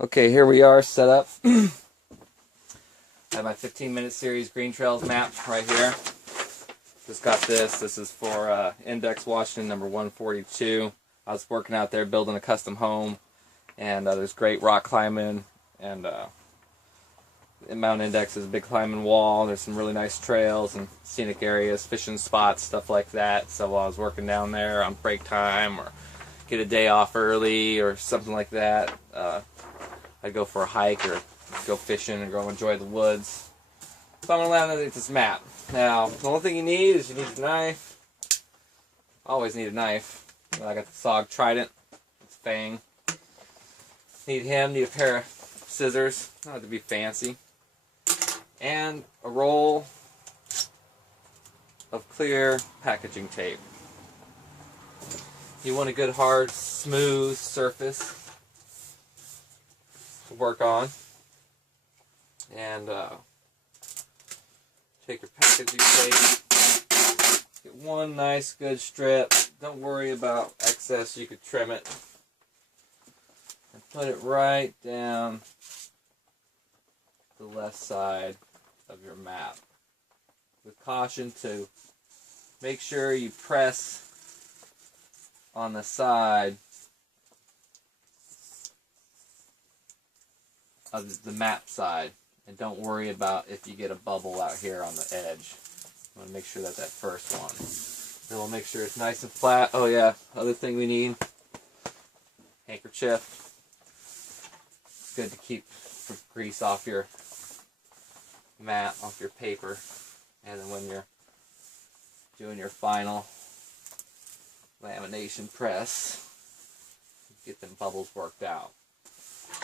Okay, here we are set up. I have my 15-minute series Green Trails map right here. Just got this. This is for Index Washington number 142. I was working out there building a custom home, and there's great rock climbing, and Mount Index is a big climbing wall. There's some really nice trails and scenic areas, fishing spots, stuff like that. So while I was working down there on break time or get a day off early or something like that, I'd go for a hike or go fishing and go enjoy the woods. So I'm going to laminate this map. Now, the only thing you need is you need a knife. Always need a knife. I got the SOG Trident. It's Fang. Need a pair of scissors. Not to be fancy. And a roll of clear packaging tape. You want a good, hard, smooth surface to work on. And take your packaging tape, get one nice good strip. Don't worry about excess, you could trim it. And put it right down the left side of your map. With caution to make sure you press on the side of the map side, and don't worry about if you get a bubble out here on the edge. I want to make sure that first one. Then we'll make sure it's nice and flat. Oh yeah, other thing we need, handkerchief. It's good to keep grease off your mat, off your paper, and then when you're doing your final lamination press, get them bubbles worked out.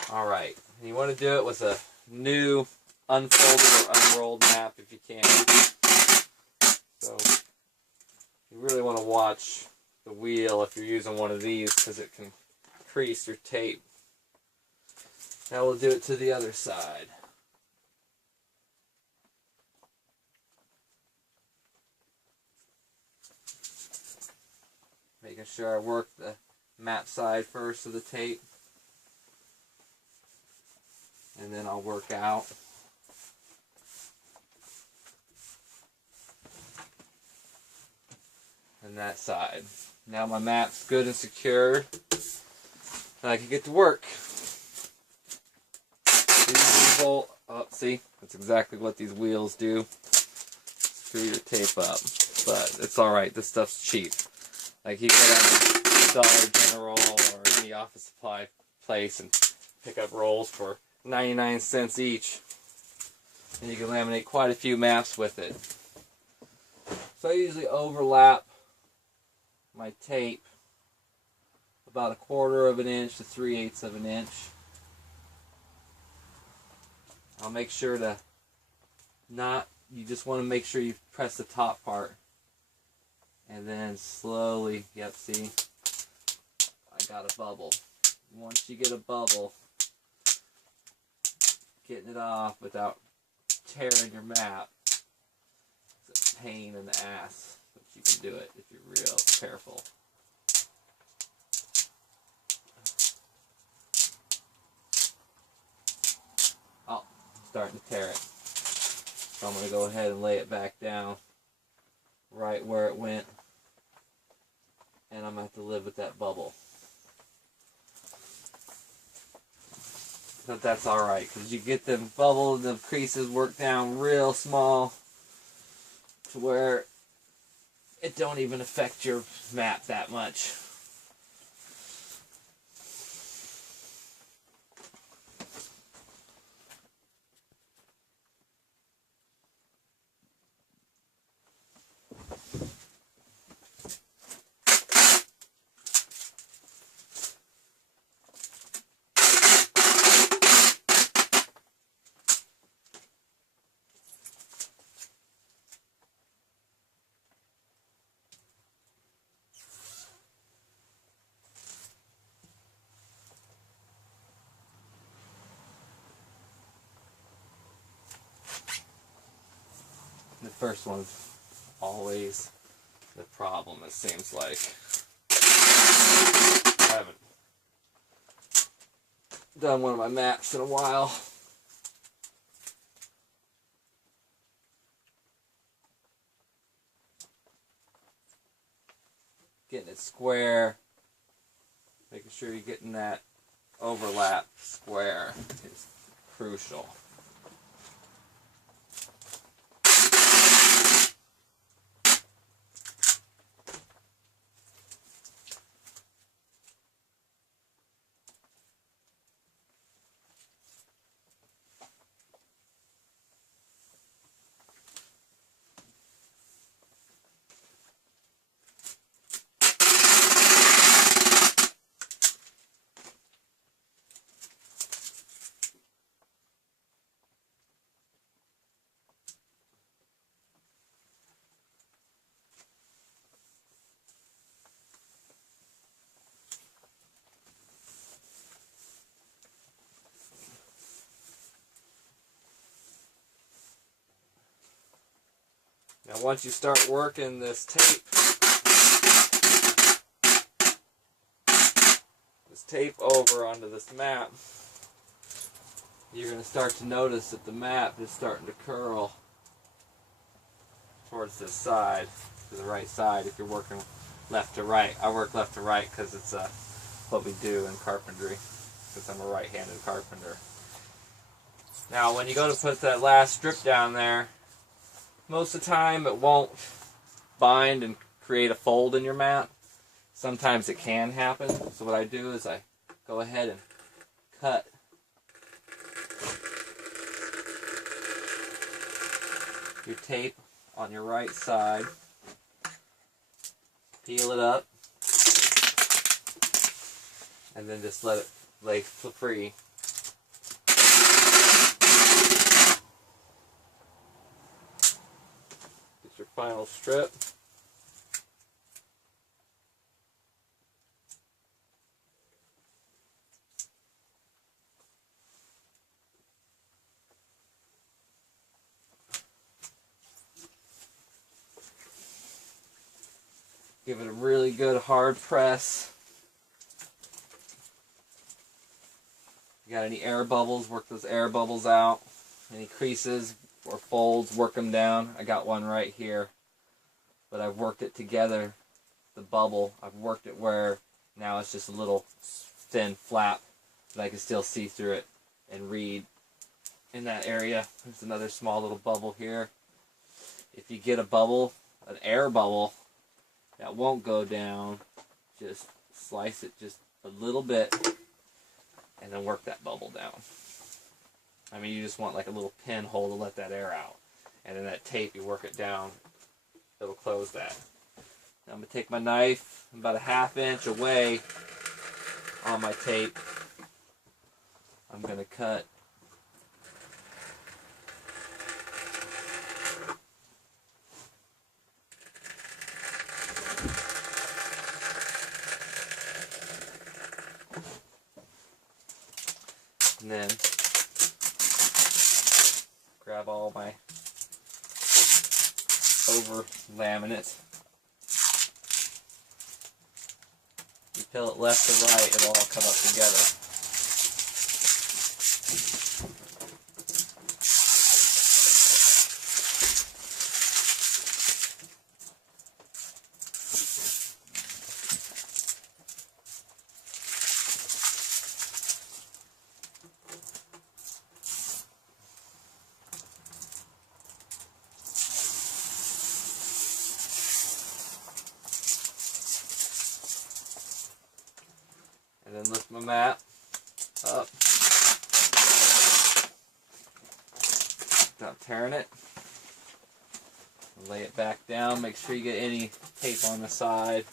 Alright, and you want to do it with a new unfolded or unrolled map if you can. So you really want to watch the wheel if you're using one of these, because it can crease your tape. Now we'll do it to the other side. Making sure I work the map side first of the tape, and then I'll work out and that side. Now my map's good and secured, and I can get to work. Oh, see, that's exactly what these wheels do. Screw your tape up, but it's alright, this stuff's cheap. Like you go down to Dollar General or any office supply place and pick up rolls for 99 cents each, and you can laminate quite a few maps with it. So I usually overlap my tape about 1/4 of an inch to 3/8 of an inch. I'll make sure to you just want to make sure you press the top part, and then slowly, yep, see, I got a bubble. Once you get a bubble, getting it off without tearing your map, it's a pain in the ass, but you can do it if you're real careful. Oh, starting to tear it. So I'm going to go ahead and lay it back down right where it went, and I'm going to have to live with that bubble. But that's alright, because you get them bubbles, the creases worked down real small to where it don't even affect your map that much. The first one's always the problem, it seems like. I haven't done one of my maps in a while. Getting it square, making sure you're getting that overlap square is crucial. Now once you start working this tape over onto this map, you're going to start to notice that the map is starting to curl towards this side, to the right side if you're working left to right. I work left to right because it's what we do in carpentry, because I'm a right-handed carpenter. Now when you go to put that last strip down there, most of the time it won't bind and create a fold in your mat. Sometimes it can happen. So what I do is I go ahead and cut your tape on your right side, peel it up, and then just let it lay free. Get your final strip. Give it a really good hard press. You got any air bubbles, work those air bubbles out. Any creases or folds, work them down. I got one right here, but I've worked it together, the bubble. I've worked it where now it's just a little thin flap that I can still see through it and read in that area. There's another small little bubble here. If you get a bubble, an air bubble, that won't go down, just slice it just a little bit and then work that bubble down. I mean, you just want like a little pinhole to let that air out. And then that tape, you work it down, it'll close that. Now I'm going to take my knife about a ½ inch away on my tape. I'm going to cut and then grab all my over laminate. You peel it left to right, it'll all come up together. And then lift my mat up without tearing it. Lay it back down. Make sure you get any tape on the side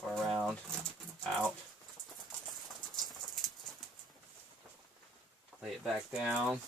or around out. Lay it back down.